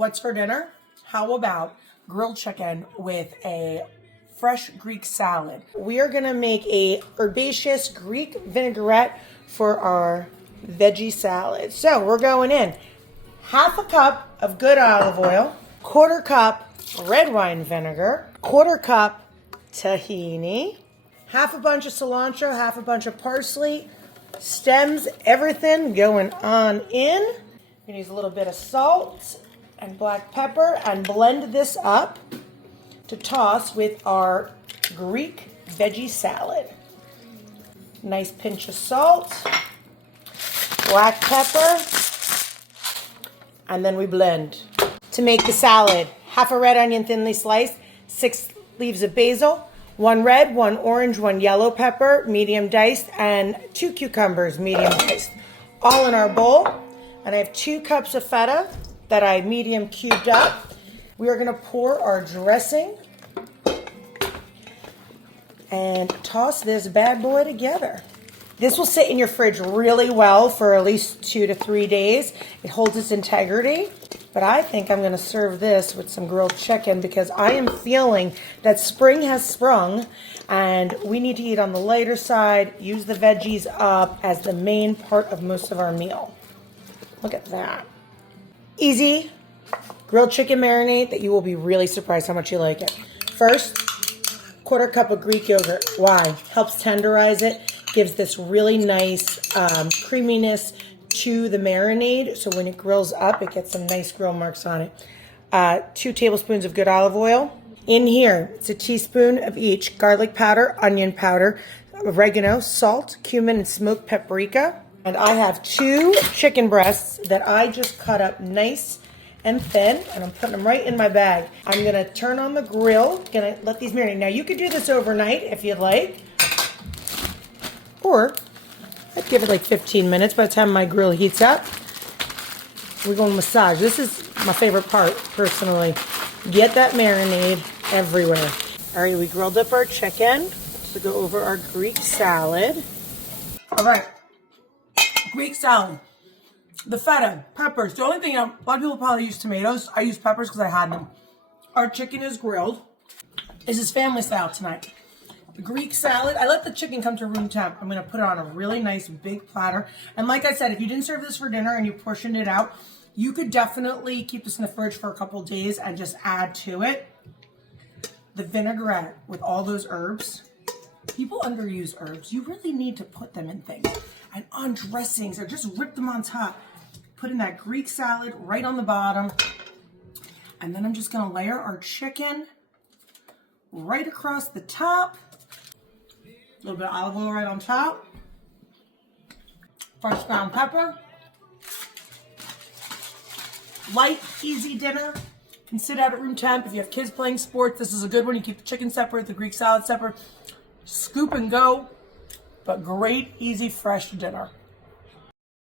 What's for dinner? How about grilled chicken with a fresh Greek salad? We are gonna make a herbaceous Greek vinaigrette for our veggie salad. So we're going in half a cup of good olive oil, quarter cup red wine vinegar, quarter cup tahini, half a bunch of cilantro, half a bunch of parsley, stems, everything going on in. We're gonna use a little bit of salt and black pepper and blend this up to toss with our Greek veggie salad. Nice pinch of salt, black pepper, and then we blend. To make the salad, half a red onion thinly sliced, 6 leaves of basil, 1 red, 1 orange, 1 yellow pepper, medium diced, and 2 cucumbers, medium diced. All in our bowl. And I have 2 cups of feta that I medium cubed up. We are gonna pour our dressing and toss this bad boy together. This will sit in your fridge really well for at least 2 to 3 days. It holds its integrity, but I think I'm gonna serve this with some grilled chicken because I am feeling that spring has sprung and we need to eat on the lighter side, use the veggies up as the main part of most of our meal. Look at that. Easy grilled chicken marinade that you will be really surprised how much you like it. First, quarter cup of Greek yogurt. Why? Helps tenderize it, gives this really nice creaminess to the marinade. So when it grills up, it gets some nice grill marks on it. 2 tablespoons of good olive oil. In here, it's a teaspoon of each garlic powder, onion powder, oregano, salt, cumin, and smoked paprika. And I have 2 chicken breasts that I just cut up nice and thin, and I'm putting them right in my bag. I'm gonna turn on the grill, gonna let these marinate. Now you could do this overnight if you'd like, or I'd give it like 15 minutes. By the time my grill heats up, we're gonna massage. This is my favorite part, personally. Get that marinade everywhere. All right, we grilled up our chicken to go over our Greek salad. All right. Greek salad, the feta, peppers. The only thing, a lot of people probably use tomatoes. I use peppers because I had them. Our chicken is grilled. This is family style tonight. The Greek salad, I let the chicken come to room temp. I'm going to put it on a really nice big platter. And like I said, if you didn't serve this for dinner and you portioned it out, you could definitely keep this in the fridge for a couple days and just add to it the vinaigrette with all those herbs. People underuse herbs. You really need to put them in things. And on dressings, or just rip them on top. Put in that Greek salad right on the bottom. And then I'm just gonna layer our chicken right across the top. A little bit of olive oil right on top. Fresh ground pepper. Light, easy dinner. Can sit out at room temp. If you have kids playing sports, this is a good one. You keep the chicken separate, the Greek salad separate. Scoop and go. But great, easy, fresh dinner.